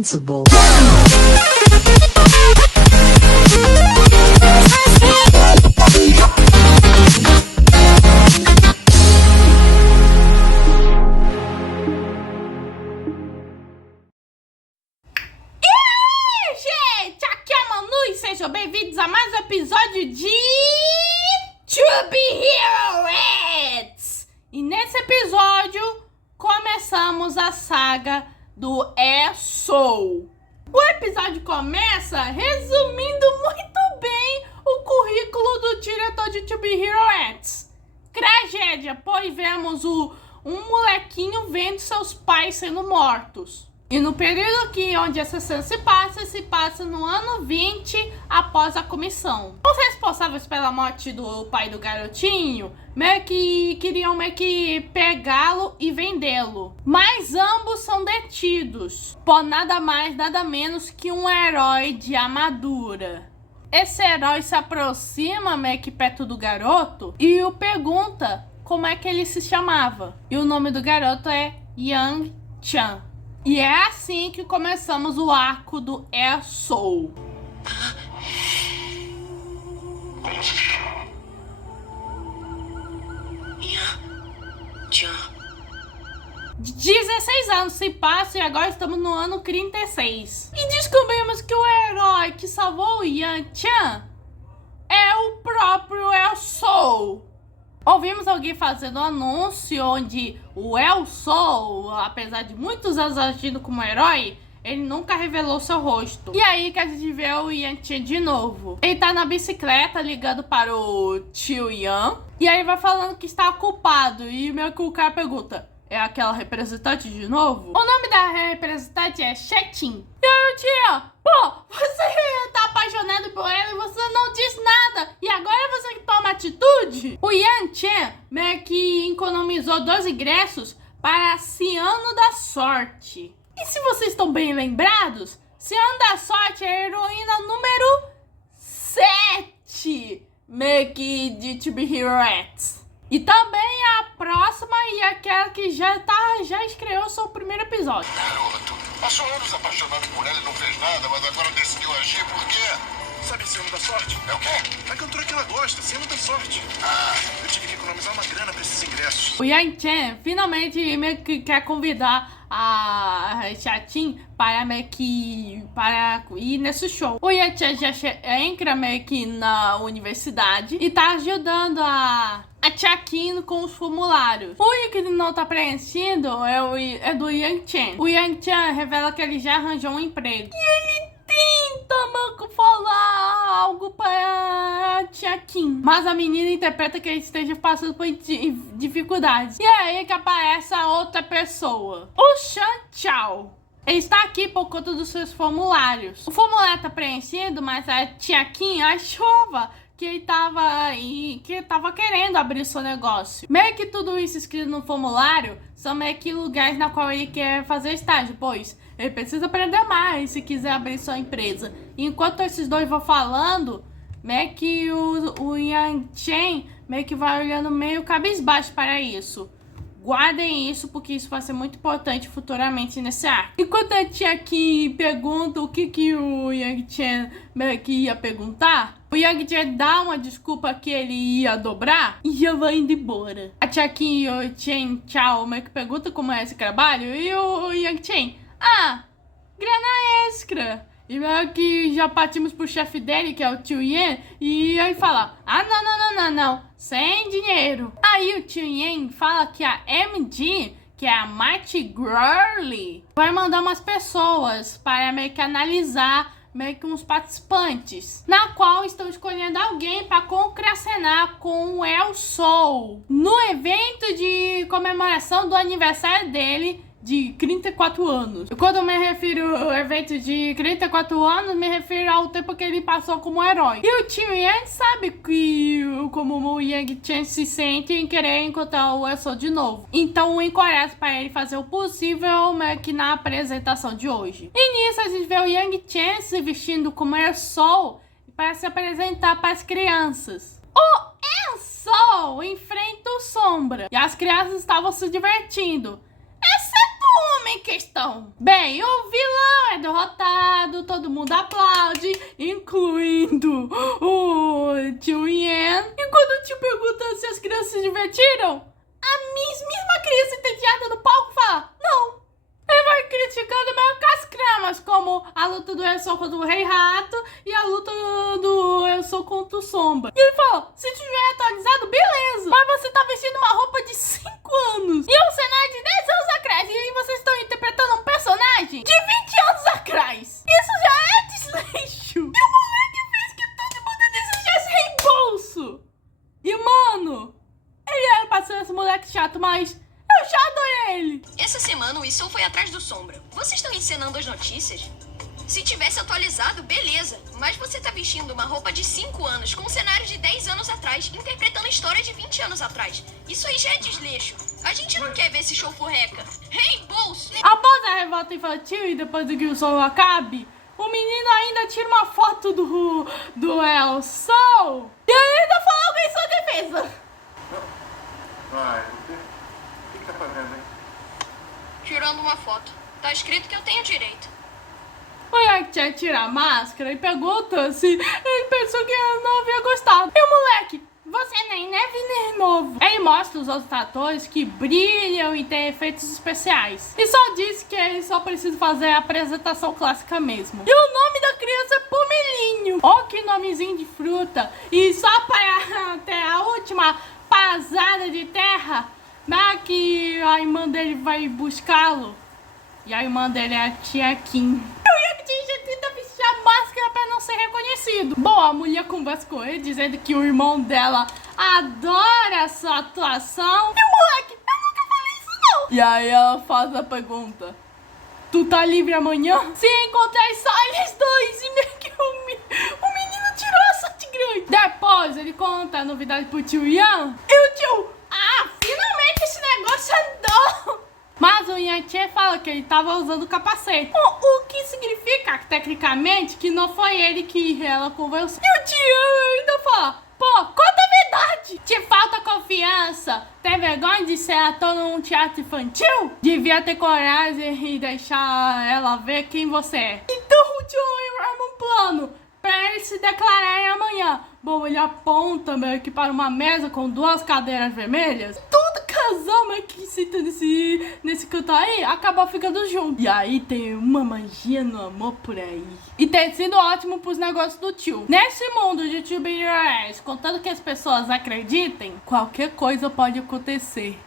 Invincible. Gente, aqui é a Manu e sejam bem-vindos a mais um episódio de To Be Heroes! E nesse episódio começamos a saga do Soul. O episódio começa resumindo muito bem o currículo do diretor de To Be Heroes. Tragédia, pois vemos um molequinho vendo seus pais sendo mortos. E no período onde essa cena se passa no ano 20 após a comissão. Os responsáveis pela morte do pai do garotinho queriam pegá-lo e vendê-lo. Mas ambos são detidos por nada mais, nada menos que um herói de armadura. Esse herói se aproxima perto do garoto e o pergunta como é que ele se chamava. E o nome do garoto é Yang Chan. E é assim que começamos o arco do Soul. Como se chama? Yang-chan. 16 anos se passam e agora estamos no ano 36. E descobrimos que o herói que salvou o Yang-chan é o próprio Soul. Ouvimos alguém fazendo um anúncio onde o Soul, apesar de muitos anos agindo como herói, ele nunca revelou seu rosto. E aí que a gente vê o Yang-chan de novo. Ele tá na bicicleta ligando para o tio Yan. E aí vai falando que está culpado. E meio que o cara pergunta: é aquela representante de novo? O nome da representante é Shetin. E aí o tio: pô, você tá apaixonado por ela e você não diz nada. E agora você que toma atitude? O Yang-chan meio que economizou 2 ingressos para Ciano da Sorte. E se vocês estão bem lembrados, Ciano da Sorte é a heroína número 7 meio que de To Be Heroes. E também a próxima e aquela que já estreou seu primeiro episódio. Garoto, passou anos apaixonado por ela e não fez nada, mas agora decidiu agir por quê? Sabe Ciano da Sorte? É o quê? A cantora que ela gosta, Ciano da Sorte. Ah, eu tive que economizar uma grana pra esses ingressos. O Yang-chan finalmente meio que quer convidar a Shetin para ir nesse show. O Yang-chan já entra meio que na universidade e tá ajudando a Chakin com os formulários. O único que não tá preenchendo é do Yang-chan. O Yang-chan revela que ele já arranjou um emprego. E ele tenta falar algo para Chakin, mas a menina interpreta que ele esteja passando por dificuldades. E é aí que aparece a outra pessoa, o Shan Chao. Ele está aqui por conta dos seus formulários. O formulário tá preenchido, mas a Chakin achava que ele tava querendo abrir seu negócio. Meio que tudo isso escrito no formulário são meio que lugares na qual ele quer fazer estágio, pois ele precisa aprender mais se quiser abrir sua empresa. E enquanto esses dois vão falando, meio que o Yang-chan meio que vai olhando meio cabisbaixo para isso. Guardem isso, porque isso vai ser muito importante futuramente nesse arco. Enquanto a tia aqui pergunta o que o Yang-chan meio que ia perguntar, o Yang-chan dá uma desculpa que ele ia dobrar e já vai indo embora. A tia aqui e o Chen Chao meio que pergunta como é esse trabalho e o Yang-chan: grana extra. E meio que já partimos pro chefe dele, que é o tio Yan, e aí fala: não, sem dinheiro. Aí o tio Yan fala que a MD, que é a Mighty Girly, vai mandar umas pessoas para meio que analisar meio que uns participantes, na qual estão escolhendo alguém para concracenar com o Soul no evento de comemoração do aniversário dele de 34 anos. E quando eu me refiro ao evento de 34 anos, me refiro ao tempo que ele passou como herói. E o tio Yang sabe como o Yang-chan se sente em querer encontrar o Soul de novo. Então o encoraja para ele fazer o possível meio que na apresentação de hoje. E nisso a gente vê o Yang-chan se vestindo como Soul para se apresentar para as crianças. O Soul enfrenta o Sombra e as crianças estavam se divertindo, em questão. Bem, o vilão é derrotado, todo mundo aplaude, incluindo o tio Ian. E quando o tio pergunta se as crianças se divertiram, a mesma criança entediada no palco fala, não. Ele vai criticando meio que as cramas, como a luta do Eu Sou contra o Rei Rato e a luta do Eu Sou contra o Sombra. E ele fala, se tiver atualizado, beleza. Mas você tá vestindo uma roupa de 5 anos. E é um cenário de 10 anos atrás. E aí vocês estão interpretando um personagem de 20 anos atrás. Isso já é desleixo. E o moleque fez que todo mundo desejasse reembolso. E mano, ele era pra ser esse moleque chato, mas eu já adorei ele. Essa semana o Isou foi atrás do Sombra. Vocês estão encenando as notícias? Se tivesse atualizado, beleza. Mas você tá vestindo uma roupa de 5 anos com um cenário de 10 anos atrás, interpretando história de 20 anos atrás. Isso aí já é desleixo. A gente não quer ver esse show furreca. Reembolso! Após a revolta infantil e depois do que o show acabe, o menino ainda tira uma foto do El Sol e ainda fala algo em sua defesa. Vai, o que tá fazendo, hein? Tirando uma foto. Tá escrito que eu tenho direito. O Yang tira a máscara e pergunta se ele pensou que eu não havia gostado. E o moleque, você nem neve nem novo. Ele mostra os outros atores que brilham e têm efeitos especiais. E só diz que ele só precisa fazer a apresentação clássica mesmo. E o nome da criança é Pomelinho. Oh, que nomezinho de fruta. E só para até a última pasada de terra, mas que a irmã dele vai buscá-lo. E a irmã dele é a tia Kim. O Yang já tenta vestir a máscara pra não ser reconhecido. Bom, a mulher conversa com ele dizendo que o irmão dela adora a sua atuação. E o moleque, eu nunca falei isso não. E aí ela faz a pergunta, tu tá livre amanhã? Se encontrar só eles dois. E meio que o menino tirou a sorte grande. Depois ele conta a novidade pro tio Ian. E o tio, finalmente esse negócio andou. Mas o Yang fala que ele tava usando o capacete. O que significa, tecnicamente, que não foi ele que ela conversou. E o tio ainda fala, pô, conta a verdade. Te falta confiança. Tem vergonha de ser ator num teatro infantil? Devia ter coragem e deixar ela ver quem você é. Então o tio arma um plano pra eles se declararem amanhã. Bom, ele aponta meio que para uma mesa com 2 cadeiras vermelhas. Todo casal meio que senta nesse canto aí acaba ficando junto. E aí tem uma magia no amor por aí. E tem sido ótimo pros negócios do tio. Nesse mundo de tio bilionários, contando que as pessoas acreditem, qualquer coisa pode acontecer.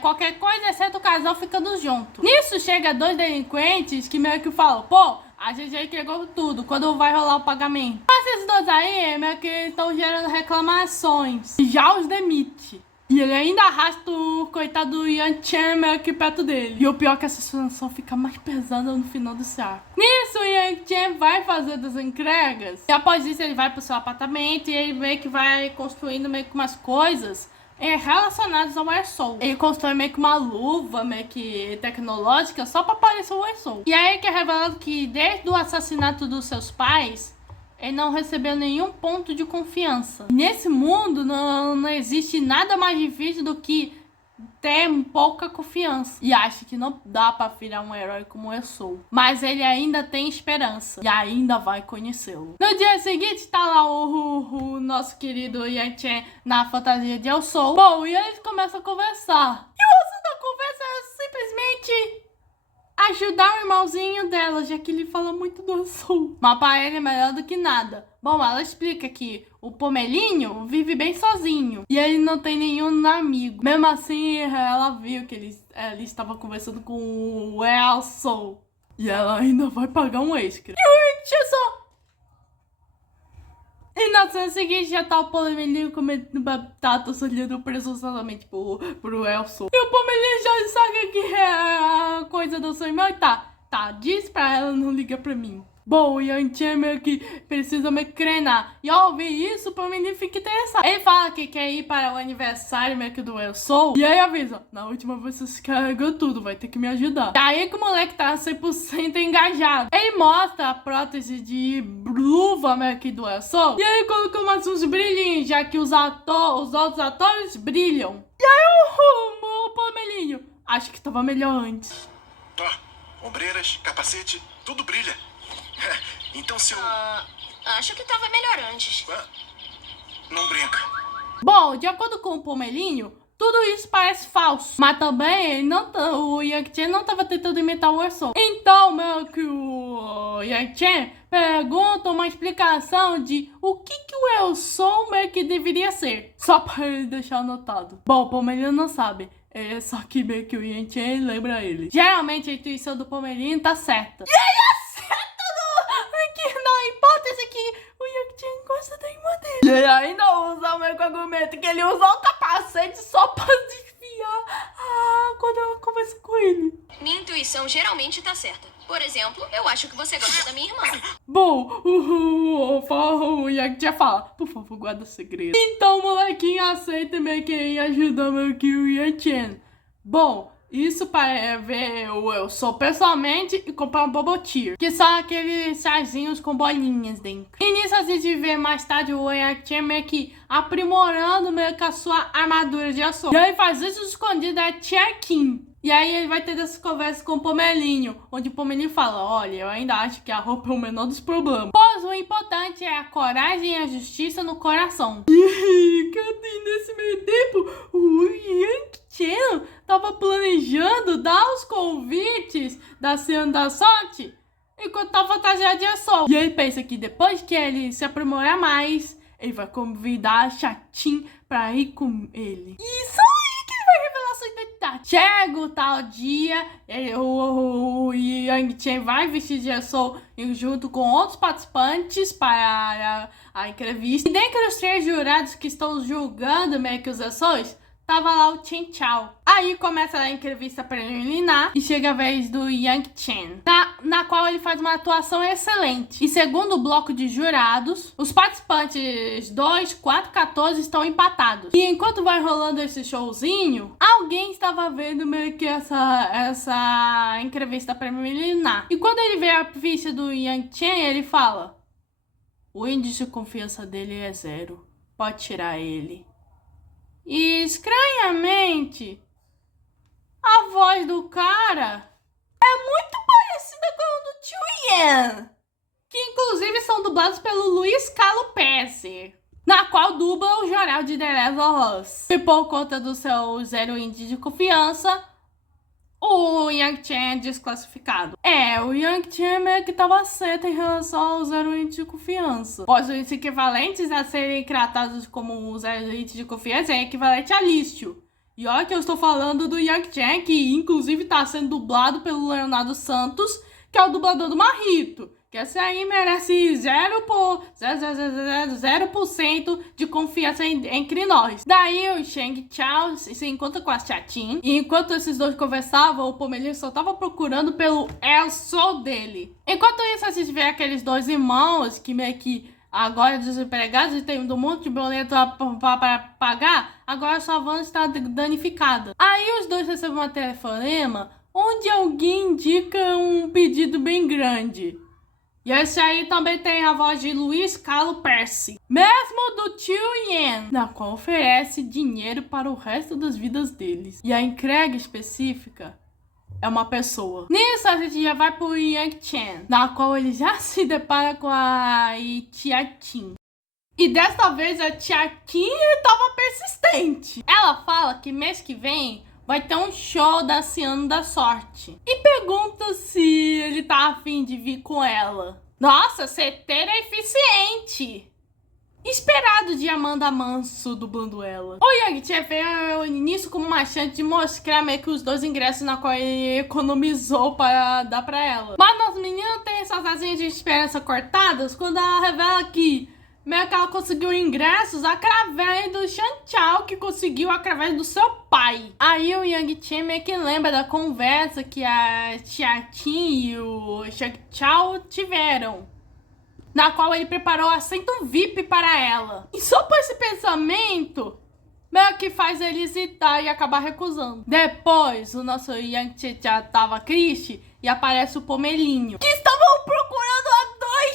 Qualquer coisa exceto o casal ficando junto. Nisso chega 2 delinquentes que meio que falam, pô, a gente já entregou tudo, quando vai rolar o pagamento? Mas esses 2 aí meio que estão gerando reclamações e já os demite. E ele ainda arrasta o coitado do Yang Chen meio que perto dele. E o pior é que essa situação fica mais pesada no final desse arco. Nisso, o Yang Chen vai fazer das entregas. E após isso ele vai pro seu apartamento e ele meio que vai construindo meio que umas coisas relacionados ao Airsoul. Ele constrói meio que uma luva, meio que tecnológica, só pra parecer o Airsoul. E aí que é revelado que desde o assassinato dos seus pais, ele não recebeu nenhum ponto de confiança. Nesse mundo não existe nada mais difícil do que ter pouca confiança. E acha que não dá pra virar um herói como eu sou. Mas ele ainda tem esperança. E ainda vai conhecê-lo. No dia seguinte, tá lá o nosso querido Yang Chen na fantasia de eu sou. Bom, e eles começam a conversar. E o assunto da conversa é simplesmente ajudar o irmãozinho dela, já que ele fala muito do eu sou. Mas pra ele é melhor do que nada. Bom, ela explica que o Pomelinho vive bem sozinho e ele não tem nenhum amigo. Mesmo assim, ela viu que ele estava conversando com o El Sol. E ela ainda vai pagar um extra. E o Yang só... E na cena seguinte já tá o Pomelinho comendo batata, olhando presunçosamente pro El Sol. E o Pomelinho já sabe que é a coisa do seu irmão e tá, diz pra ela não liga pra mim. Bom, o Yang Chen meio que precisa me treinar. E ao ouvir isso, o Pomelinho fica interessado. Ele fala que quer ir para o aniversário meio que do Eu Sou. E aí avisa, na última vez você carregou tudo, vai ter que me ajudar. E aí que o moleque tá 100% engajado. Ele mostra a prótese de luva meio que do Eu Sou. E aí colocou mais uns brilhinhos, já que os outros atores brilham. E aí o Pomelinho, acho que tava melhor antes. Ombreiras, capacete, tudo brilha. Então se eu... Acho que tava melhor antes. Não brinca. Bom, de acordo com o Pomelinho, tudo isso parece falso. Mas também o Yang-Chen não estava tentando imitar o Erson. Então, meio que o Yang-Chen pergunta uma explicação de o que o Erson meio que deveria ser. Só para ele deixar anotado. Bom, o Pomelinho não sabe. É só que meio que o Yang-Chen lembra ele. Geralmente a intuição do Pomelinho tá certa. E ele acerta que na hipótese que o Yang-Chen gosta da irmã dele. E ele ainda usa o mesmo argumento que ele usou o capacete só pra desviar quando ela conversa com ele. Minha intuição geralmente tá certa. Por exemplo, eu acho que você gosta da minha irmã. Bom, o Yang-Chen fala, por favor, guarda o segredo. Então o molequinho aceita meio que ir ajudar meio que o Yang-Chen. Bom, isso para ver o Elson pessoalmente e comprar um Bubble Tea, que são aqueles chazinhos com bolinhas dentro. E nisso a gente vê mais tarde o Yang-Chen meio que aprimorando meio que a sua armadura de ação. E aí faz isso escondido da Tia Kim. E aí ele vai ter essa conversa com o Pomelinho, onde o Pomelinho fala, olha, eu ainda acho que a roupa é o menor dos problemas. Pois o importante é a coragem e a justiça no coração. E cadê nesse meio tempo o Yang-Chen tava planejando dar os convites da Cena da Sorte enquanto tava fantasiado de Sol. E ele pensa que depois que ele se aprimorar mais, ele vai convidar a Chatin pra ir com ele. Isso aí que ele vai revelar sua identidade. Chega o tal dia, o Yang-Chen vai vestir de Sol junto com outros participantes para a entrevista. E dentre os 3 jurados que estão julgando meio que os ações, tava lá o Chen Chao. Aí começa a entrevista preliminar e chega a vez do Yang-Chen, na qual ele faz uma atuação excelente. E segundo o bloco de jurados, os participantes 2, 4, 14 estão empatados. E enquanto vai rolando esse showzinho, alguém estava vendo meio que essa entrevista preliminar. E quando ele vê a ficha do Yang-Chen, ele fala: o índice de confiança dele é 0. Pode tirar ele. E estranhamente, a voz do cara é muito parecida com a do Tio Yan, que inclusive são dublados pelo Luiz Carlos Pesce, na qual dubla o Jorel de The Last of Us. E por conta do seu 0 índice de confiança, o Yang-Chen é desclassificado. O Yang-Chen meio que tava certo em relação ao 0 índice de confiança. Pois os equivalentes a serem tratados como 0 índice de confiança é equivalente a lixo. E olha que eu estou falando do Yang-Chen, que inclusive tá sendo dublado pelo Leonardo Santos, que é o dublador do Marrito. Que esse aí merece 0% de confiança entre nós. Daí o Shang Chao se encontra com a Chatin. E enquanto esses dois conversavam, o Pomelinho só tava procurando pelo El Sol dele. Enquanto isso, a gente vê aqueles 2 irmãos que meio que agora desempregados e tem um monte de boleto para pagar. Agora sua van está danificada. Aí os dois recebem um telefonema onde alguém indica um pedido bem grande. E esse aí também tem a voz de Luiz Carlos Pesce, mesmo do Tio Yan, na qual oferece dinheiro para o resto das vidas deles. E a entrega específica é uma pessoa. Nisso a gente já vai pro Yang-Chen, na qual ele já se depara com a Tia Tin. E dessa vez a Tia Tin estava persistente. Ela fala que mês que vem vai ter um show da Cena da Sorte. E pergunta se ele tá afim de vir com ela. Nossa, certeira e eficiente. Esperado de Amanda Manso dublando ela. O Yang-Chen veio nisso como uma chance de mostrar meio que os 2 ingressos na qual ele economizou para dar pra ela. Mas as meninas têm essas asinhas de esperança cortadas quando ela revela que meio que ela conseguiu ingressos através do Shang Chao, que conseguiu através do seu pai. Aí o Yang-Chen meio que lembra da conversa que a Tia Tin e o Shang Chao tiveram, na qual ele preparou assento VIP para ela. E só por esse pensamento, meio que faz ele hesitar e acabar recusando. Depois, o nosso Yang-Chen já tava triste e aparece o Pomelinho, que estavam procurando há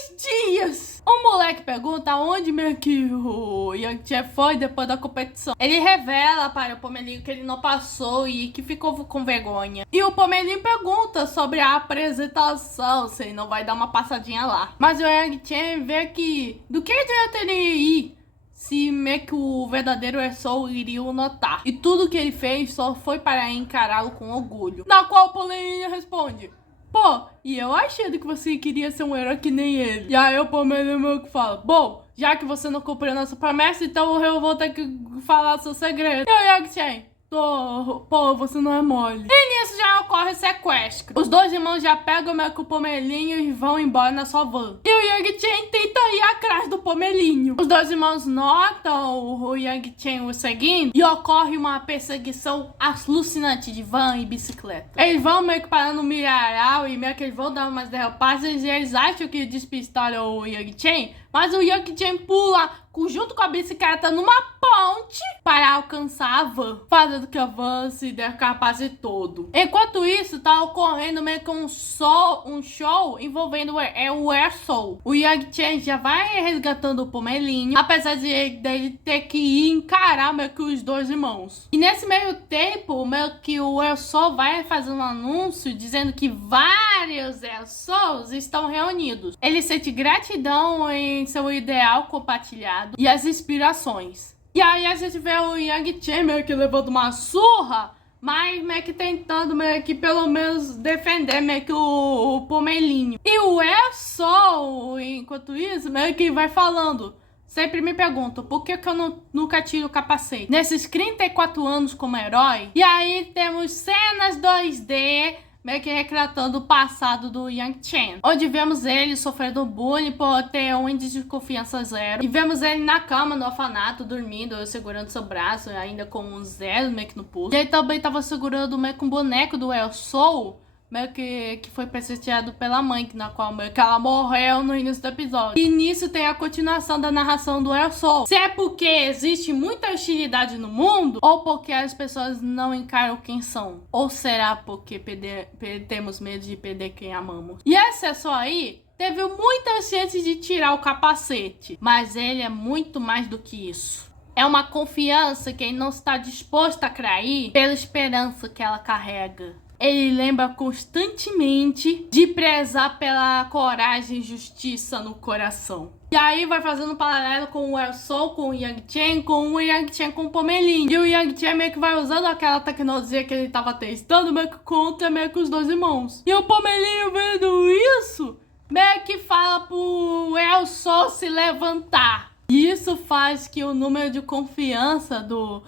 2 dias. O moleque pergunta onde meio que o Yang-chan foi depois da competição. Ele revela para o Pomelinho que ele não passou e que ficou com vergonha. E o Pomelinho pergunta sobre a apresentação, se ele não vai dar uma passadinha lá. Mas o Yang-chan vê que do que adianta ele ir se meio que o verdadeiro Erso iria o notar. E tudo que ele fez só foi para encará-lo com orgulho. Na qual o Pomelinho responde: pô, e eu achando que você queria ser um herói que nem ele. E aí o Pomelinho fala: bom, já que você não cumpriu a nossa promessa, então eu vou ter que falar seu segredo. E o Yang-chan: pô, você não é mole. E nisso já ocorre o sequestro. Os dois irmãos já pegam meio que o Pomelinho e vão embora na sua van. E o Yang-chan tenta ir atrás do Pomelinho. Os dois irmãos notam o Yang-chan o seguindo e ocorre uma perseguição alucinante de van e bicicleta. Eles vão meio que parando no milharal e meio que eles vão dar umas derrapadas e eles acham que despistaram o Yang-chan, mas o Yang-chan pula junto com a bicicleta numa ponte para alcançar a van, fazendo que a van se derrapasse todo. Enquanto isso, tá ocorrendo meio que um show envolvendo o Erso. O Yang-chan já vai resgatando o Pomelinho, apesar de ele ter que ir encarar meio que os dois irmãos. E nesse meio tempo, meio que o Erso vai fazendo um anúncio dizendo que vários Ersos estão reunidos. Ele sente gratidão em seu ideal compartilhado e as inspirações. E aí a gente vê o Yang-chan meio que levando uma surra, mas meio que tentando meio que pelo menos defender meio que o Pomelinho. E o Erso, enquanto isso, meio que vai falando: sempre me pergunto, por que eu nunca tiro o capacete nesses 34 anos como herói? E aí temos cenas 2D meio que retratando o passado do Yang-chan, onde vemos ele sofrendo bullying por ter um índice de confiança 0. E vemos ele na cama, no orfanato, dormindo, segurando seu braço, ainda com um 0 meio que no pulso. E ele também estava segurando meio que um boneco do Erso, meio que foi presenteado pela mãe, na qual meio que ela morreu no início do episódio. E nisso tem a continuação da narração do Erso. Se é porque existe muita hostilidade no mundo, ou porque as pessoas não encaram quem são, ou será porque temos medo de perder quem amamos. E essa é só aí teve muitas chances de tirar o capacete, mas ele é muito mais do que isso. É uma confiança que ele não está disposto a trair pela esperança que ela carrega. Ele lembra constantemente de prezar pela coragem e justiça no coração. E aí vai fazendo um paralelo com o Erso, com o Yang-chan, com o Pomelinho. E o Yang-chan meio que vai usando aquela tecnologia que ele tava testando meio que contra meio que os dois irmãos. E o Pomelinho vendo isso, meio que fala pro Erso se levantar. E isso faz que o número de confiança do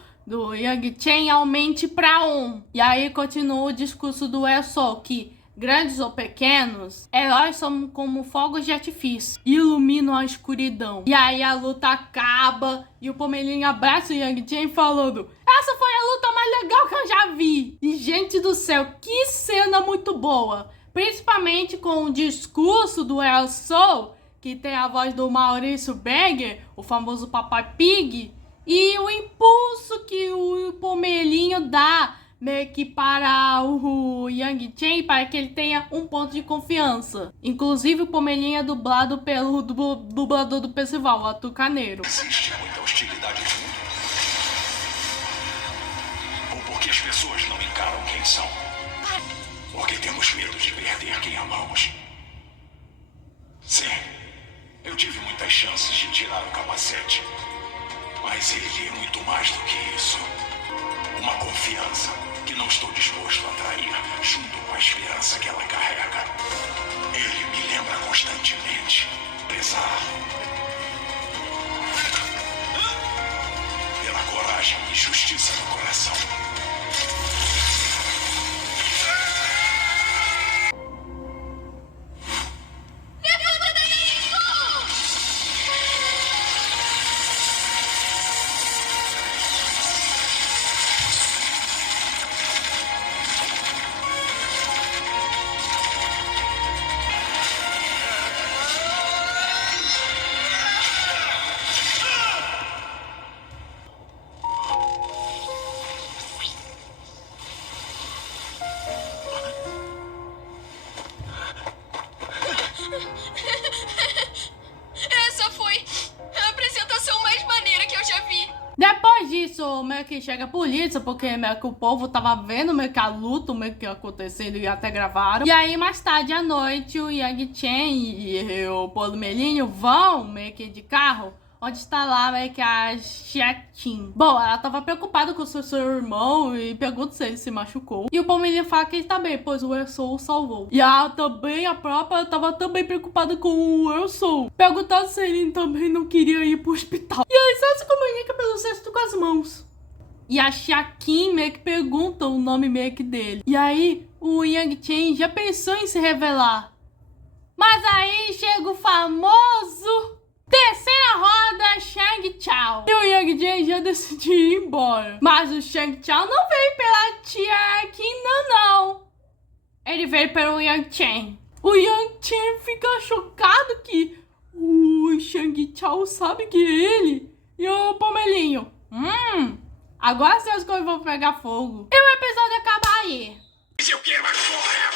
Yang-chan aumente para 1. E aí continua o discurso do Erso, que grandes ou pequenos, heróis são como fogos de artifício, iluminam a escuridão. E aí a luta acaba e o Pomelinho abraça o Yang-chan falando: essa foi a luta mais legal que eu já vi. E gente do céu, que cena muito boa. Principalmente com o discurso do Erso, que tem a voz do Maurício Berger, o famoso Papai Pig. E o impulso que o Pomelinho dá meio que para o Yang-chan, para que ele tenha um ponto de confiança. Inclusive o Pomelinho é dublado pelo dublador do Percival, o Arthur Carneiro. Existe muita hostilidade no mundo. Ou porque as pessoas não encaram quem são. Porque temos medo de perder quem amamos. Sim, eu tive muitas chances de tirar o capacete. Mas ele é muito mais do que isso. Uma confiança que não estou disposto a trair, junto com a esperança que ela carrega. Ele me lembra constantemente prezar pela coragem e justiça no coração. isso, meio que chega a polícia, porque meio que o povo tava vendo meio que a luta, meio que acontecendo e até gravaram. E aí, mais tarde à noite, o Yang Chen e o Pomelinho vão meio que de carro, onde está lá meio que a Xiatin. Bom, ela tava preocupada com o seu irmão e pergunta se ele se machucou. E o Pomelinho fala que ele tá bem, pois o Ersoul o salvou. E a própria tava também preocupada com o Ersoul, perguntando se ele também não queria ir pro hospital. E aí só se comunica pelo cesto com as mãos. E a Xiatin meio que pergunta o nome meio que dele. E aí o Yang Chen já pensou em se revelar. Mas aí chega o famoso terceira roda, Shang Chao. E o Yang Chen já decidiu ir embora. Mas o Shang Chao não veio pela tia Kim, não. Ele veio pelo Yang Chen. O Yang Chen fica chocado que o Shang Chao sabe que é ele. E o Pomelinho. Agora as coisas vão pegar fogo. E o episódio acaba aí. Eu quero agora!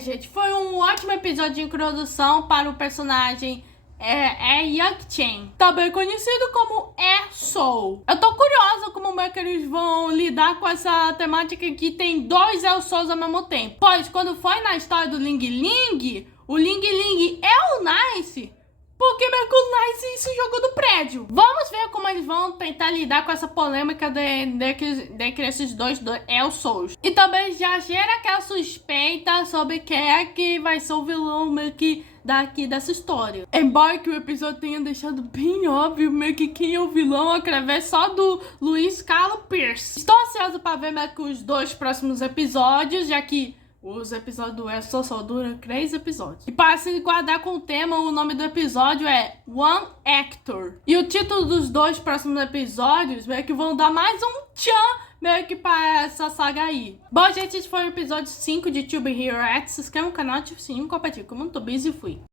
Gente, foi um ótimo episódio de introdução para o personagem Yang Chen, também conhecido como Ersoul. Eu tô curiosa como é que eles vão lidar com essa temática que tem dois Ersouls ao mesmo tempo. Pois quando foi na história do Ling Ling, o Ling Ling é o Nice, porque meio que o Nice se jogou do prédio. Vamos ver como eles vão tentar lidar com essa polêmica de esses dois Ersouls. E também já gera aquela suspeita sobre quem é que vai ser o vilão meio que daqui dessa história. Embora que o episódio tenha deixado bem óbvio meio que quem é o vilão através só do Luiz Carlos Pierce. Estou ansioso para ver meio que os dois próximos episódios, já que os episódios do Ersoul só duram 3 episódios. E para se guardar com o tema, o nome do episódio é One Actor. E o título dos dois próximos episódios meio que vão dar mais um tchan meio que para essa saga aí. Bom, gente, esse foi o episódio 5 de Tube Hero X. Se inscreva no canal, ative o sininho, compartilhe. Como eu tô busy, fui.